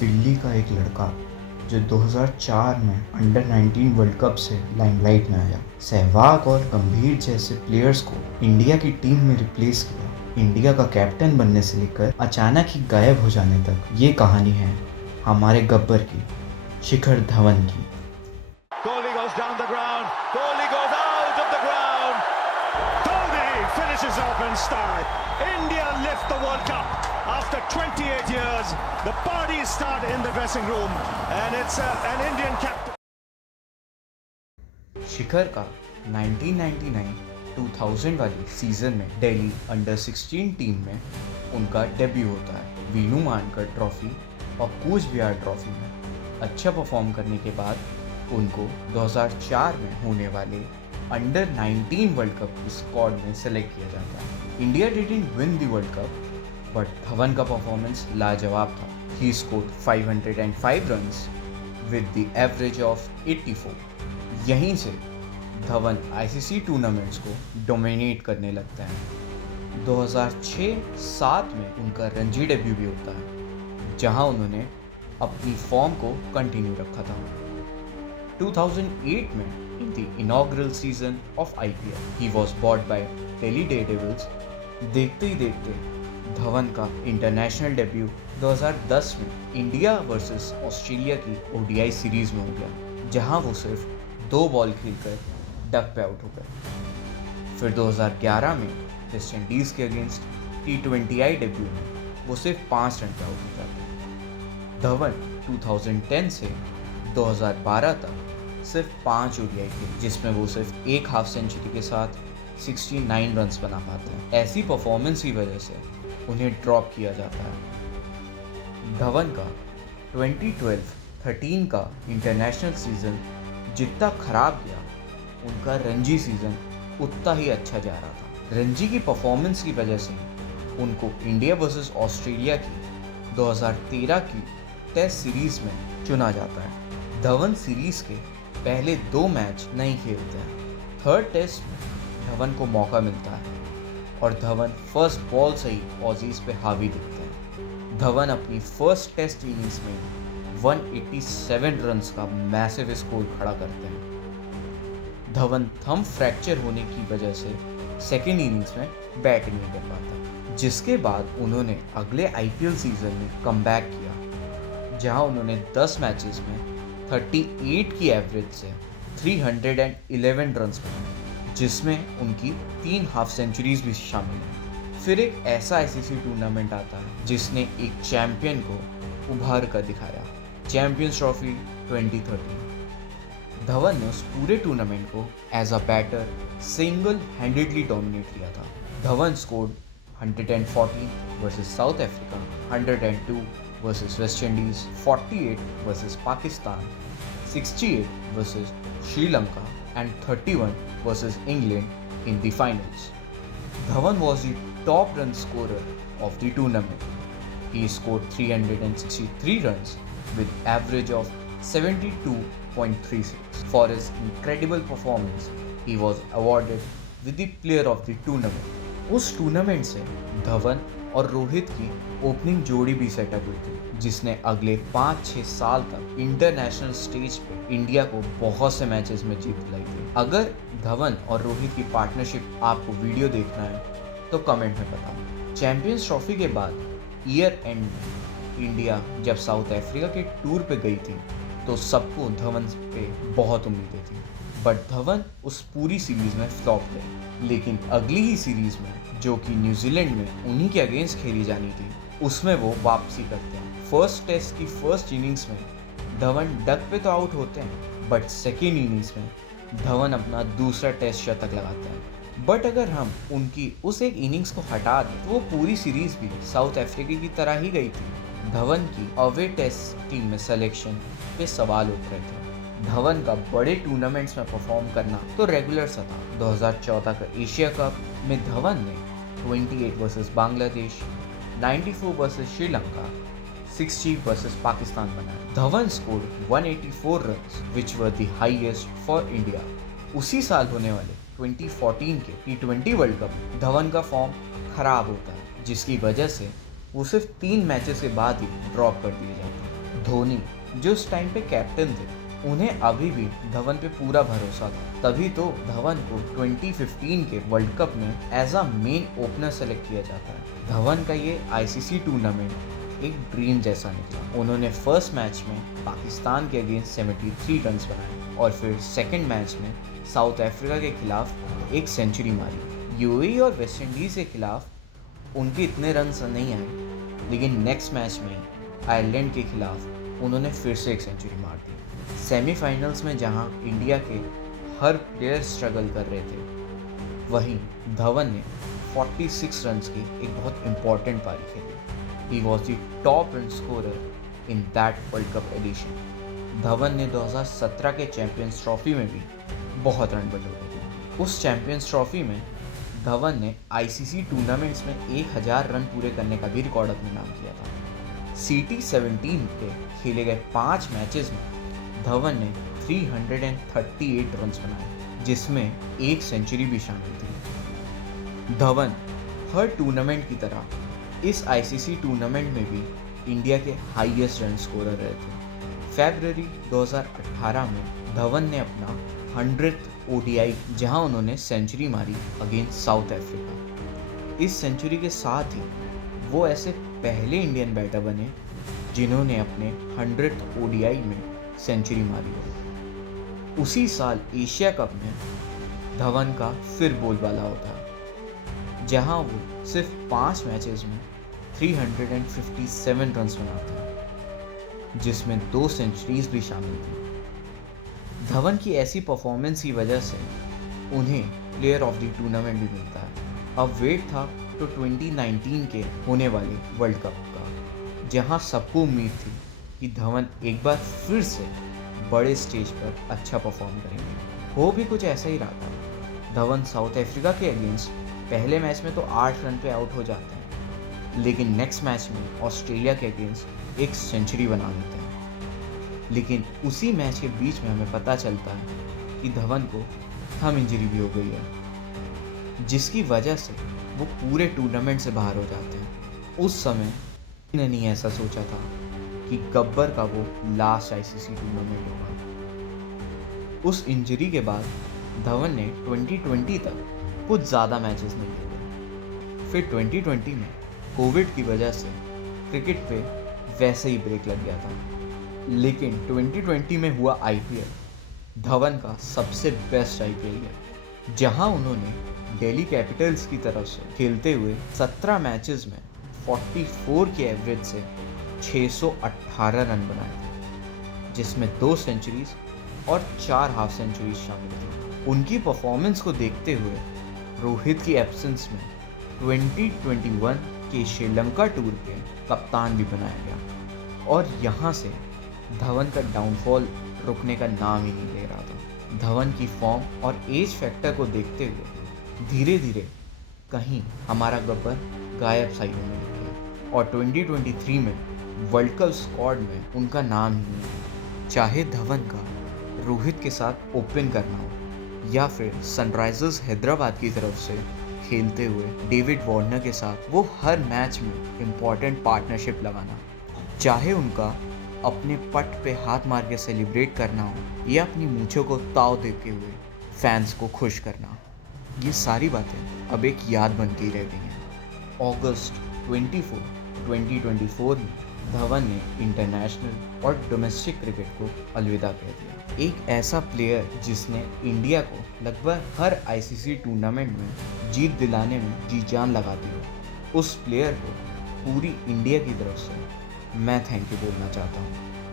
दिल्ली का एक लड़का जो 2004 में अंडर 19 वर्ल्ड कप से लाइमलाइट में आया, सहवाग और गंभीर जैसे प्लेयर्स को इंडिया की टीम में रिप्लेस किया। इंडिया का कैप्टन बनने से लेकर अचानक ही गायब हो जाने तक ये कहानी है हमारे गब्बर की, शिखर धवन की। Kohli goes down the ground. Kohli goes out of the ground. Dhoni finishes off in style. India lift the World Cup after 28 years. The parties start in the dressing room, and it's an Indian captain. शिखर का 1999-2000 वाली season में Delhi under 16 team में उनका debut होता है। Vinoo Mankad trophy और Cooch Behar trophy में अच्छा परफॉर्म करने के बाद उनको 2004 में होने वाले अंडर 19 वर्ल्ड कप की स्क्वाड में सेलेक्ट किया जाता है। India didn't win the world cup, but Dhawan का परफॉर्मेंस लाजवाब था। He scored 505 runs with the average of 84। यहीं से धवन आईसीसी टूर्नामेंट्स को डोमिनेट करने लगता है। 2006-07 में उनका रणजी डेब्यू भी होता है, जहां उन्होंने अपनी फॉर्म को कंटिन्यू रखा था। 2008 में in the inaugural season of IPL, he was bought by Delhi Daredevils। देखते ही देखते धवन का इंटरनेशनल डेब्यू 2010 में इंडिया वर्सेस ऑस्ट्रेलिया की ओडीआई सीरीज में हो गया, जहां वो सिर्फ 2 बॉल खेलकर डक पे आउट हो गए। फिर 2011 में वेस्ट इंडीज के अगेंस्ट T20I डेब्यू में वो सिर्फ 5 रन पे आउट हो जाते हैं। धवन 2010 से 2012 तक सिर्फ 5 ओडीआई थे, जिसमें वो सिर्फ एक हाफ सेंचुरी के साथ 69 रन्स बना पाते हैं। ऐसी परफॉर्मेंस की वजह से उन्हें ड्रॉप किया जाता है। धवन का 2012-13 का इंटरनेशनल सीजन जितना खराब गया, उनका रणजी सीजन उतना ही अच्छा जा रहा था। रणजी की परफॉर्मेंस की वजह से उनको इंडिया वर्सेस ऑस्ट्रेलिया की 2013 की टेस्ट सीरीज में चुना जाता है। धवन सीरीज के पहले 2 मैच नहीं खेलते हैं। थर्ड टेस्ट में धवन को मौका मिलता है और धवन फर्स्ट बॉल से ही ऑजीज पे हावी दिखते हैं। धवन अपनी फर्स्ट टेस्ट इनिंग्स में 187 रन्स का मैसिव स्कोर खड़ा करते हैं। धवन थंब फ्रैक्चर होने की वजह से सेकेंड इनिंग्स में बैटिंग नहीं कर पाता, जिसके बाद उन्होंने अगले आईपीएल सीजन में कमबैक किया, जहां उन्होंने 10 मैचेस में 38 की एवरेज से 311 रन्स बनाए, जिसमें उनकी 3 हाफ सेंचुरीज भी शामिल हैं। फिर एक ऐसा आईसीसी टूर्नामेंट आता है जिसने एक चैंपियन को उभार कर दिखाया, चैंपियंस ट्रॉफी 2013। धवन ने उस पूरे टूर्नामेंट को as a batter single handedly dominate किया था। Dhawan scored 140 versus South Africa, 102 versus West Indies, 48 versus Pakistan, 68 versus Sri Lanka, and 31 versus England in the finals. Dhawan was the top run scorer of the tournament. He scored 363 runs with average of 72.36. For his incredible performance, he was awarded with the player of the tournament. उस tournament से धवन और रोहित की opening जोड़ी भी setup हुई थी, जिसने अगले 5-6 साल तक इंटरनेशनल स्टेज पे इंडिया को बहुत से मैचेस में जीत दिलाई थी। अगर धवन और रोहित की पार्टनरशिप आपको वीडियो देखना है तो कमेंट में बताओ। चैंपियंस ट्रॉफी के बाद ईयर एंड में इंडिया जब साउथ अफ्रीका के टूर पे गई थी तो सबको धवन पे बहुत उम्मीदें थी, बट धवन उस पूरी सीरीज में फ्लॉप गए। लेकिन अगली ही सीरीज में, जो कि न्यूजीलैंड में उन्हीं के अगेंस्ट खेली जानी थी, उसमें वो वापसी करते हैं। फर्स्ट टेस्ट की फर्स्ट इनिंग्स में धवन डक पे तो आउट होते हैं, बट सेकेंड इनिंग्स में धवन अपना दूसरा टेस्ट शतक लगाते हैं। बट अगर हम उनकी उस एक इनिंग्स को हटा दें तो वो पूरी सीरीज भी साउथ अफ्रीका की तरह ही गई थी। धवन की अवे टेस्ट टीम में सिलेक्शन पे सवाल उठ रहे थे। धवन का बड़े टूर्नामेंट्स में परफॉर्म करना तो रेगुलर सा था। 2014 का एशिया कप में धवन ने 28 versus Bangladesh, 94 versus Sri Lanka, 60 versus Pakistan बनाया। Dhawan scored 184 runs which were the highest for India. उसी साल होने वाले 2014 के T20 वर्ल्ड कप धवन का फॉर्म खराब होता है, जिसकी वजह से वो सिर्फ 3 मैचेस के बाद ही ड्रॉप कर दिए जाते हैं। धोनी जो उस टाइम पे कैप्टन थे, उन्हें अभी भी धवन पे पूरा भरोसा था। तभी तो धवन को 2015 के वर्ल्ड कप में as a main opener select किया जाता है। धवन का ये आईसीसी टूर्नामेंट एक ड्रीम जैसा निकला। उन्होंने फर्स्ट मैच में पाकिस्तान के अगेंस्ट 73 रन्स बनाए और फिर सेकंड मैच में साउथ अफ्रीका के खिलाफ एक सेंचुरी मारी। यूएई और वेस्ट इंडीज़ के खिलाफ उनके इतने रन्स नहीं आए, लेकिन नेक्स्ट मैच में आयरलैंड के खिलाफ उन्होंने फिर से एक सेंचुरी मार दी। सेमीफाइनल्स में जहां इंडिया के हर प्लेयर स्ट्रगल कर रहे थे, वहीं धवन ने 46 रन्स की एक बहुत इंपॉर्टेंट पारी खेली। He was the top run scorer in that world cup edition. Dhawan ने 2017 के चैंपियंस ट्रॉफी में भी बहुत रन बटोरे थे। उस चैंपियंस ट्रॉफी में धवन ने आईसीसी टूर्नामेंट्स में 1000 रन पूरे करने का भी रिकॉर्ड अपने नाम किया था। CT17 के खेले गए 5 मैचेस में धवन ने 338 रन्स बनाए, जिसमें एक सेंचुरी भी शामिल थी। धवन हर टूर्नामेंट की तरह इस आईसीसी टूर्नामेंट में भी इंडिया के हाईएस्ट रन स्कोरर रहे थे। फरवरी 2018 में धवन ने अपना 100th ODI जहां उन्होंने सेंचुरी मारी अगेंस्ट साउथ अफ्रीका। इस सेंचुरी के साथ ही वो ऐसे पहले इंडियन बैटर बने जिन्होंने अपने 100th ODI में सेंचुरी मारी हो। उसी साल एशिया कप में धवन का फिर बोलबाला होता है, जहां वो सिर्फ 5 मैचेस में 357 रन्स बनाते हैं, जिसमें 2 सेंचुरीज भी शामिल थी। धवन की ऐसी परफॉर्मेंस की वजह से उन्हें प्लेयर ऑफ द टूर्नामेंट भी मिलता है। अब वेट था तो 2019 के होने वाले वर्ल्ड कप का, जहां सबको उम्मीद थी कि धवन एक बार फिर से बड़े स्टेज पर अच्छा परफॉर्म करेंगे। हो भी कुछ ऐसा ही रहा था। धवन साउथ अफ्रीका के अगेंस्ट पहले मैच में तो 8 रन पे आउट हो जाते हैं, लेकिन नेक्स्ट मैच में ऑस्ट्रेलिया के अगेंस्ट एक सेंचुरी बना लेते हैं। लेकिन उसी मैच के बीच में हमें पता चलता है कि धवन को थंब इंजरी भी हो गई है, जिसकी वजह से वो पूरे टूर्नामेंट से बाहर हो जाते हैं। उस समय मैंने नहीं ऐसा सोचा था कि गब्बर का वो लास्ट आईसीसी टूर्नामेंट होगा। उस इंजरी के बाद धवन ने 2020 तक कुछ ज़्यादा मैचेस नहीं खेले। फिर 2020 में कोविड की वजह से क्रिकेट पे वैसे ही ब्रेक लग गया था, लेकिन 2020 में हुआ IPL धवन का सबसे बेस्ट IPL है, जहां उन्होंने दिल्ली कैपिटल्स की तरफ से खेलते हुए 17 मैचेस में 44 के एवरेज से 618 रन बनाए थे, जिसमें 2 सेंचुरीज और 4 हाफ सेंचुरीज शामिल थी। उनकी परफॉर्मेंस को देखते हुए रोहित की एब्सेंस में 2021 के श्रीलंका टूर के कप्तान भी बनाया गया, और यहाँ से धवन का डाउनफॉल रुकने का नाम ही नहीं ले रहा था। धवन की फॉर्म और एज फैक्टर को देखते हुए धीरे धीरे कहीं हमारा गब्बर गायब सा ही होने लगा, और 2023 में वर्ल्ड कप स्क्वाड में उनका नाम ही नहीं है। चाहे धवन का रोहित के साथ ओपन करना हो या फिर सनराइजर्स हैदराबाद की तरफ से खेलते हुए डेविड वार्नर के साथ वो हर मैच में इम्पॉर्टेंट पार्टनरशिप लगाना, चाहे उनका अपने पट पे हाथ मार के सेलिब्रेट करना हो या अपनी मूंछों को ताव देते हुए फैंस को खुश करना, ये सारी बातें अब एक याद बन के रह गई हैं। अगस्त 24, 2024 में धवन ने इंटरनेशनल और डोमेस्टिक क्रिकेट को अलविदा कह दिया। एक ऐसा प्लेयर जिसने इंडिया को लगभग हर आईसीसी टूर्नामेंट में जीत दिलाने में जी जान लगा दी हो, उस प्लेयर को पूरी इंडिया की तरफ से मैं थैंक यू बोलना चाहता हूँ।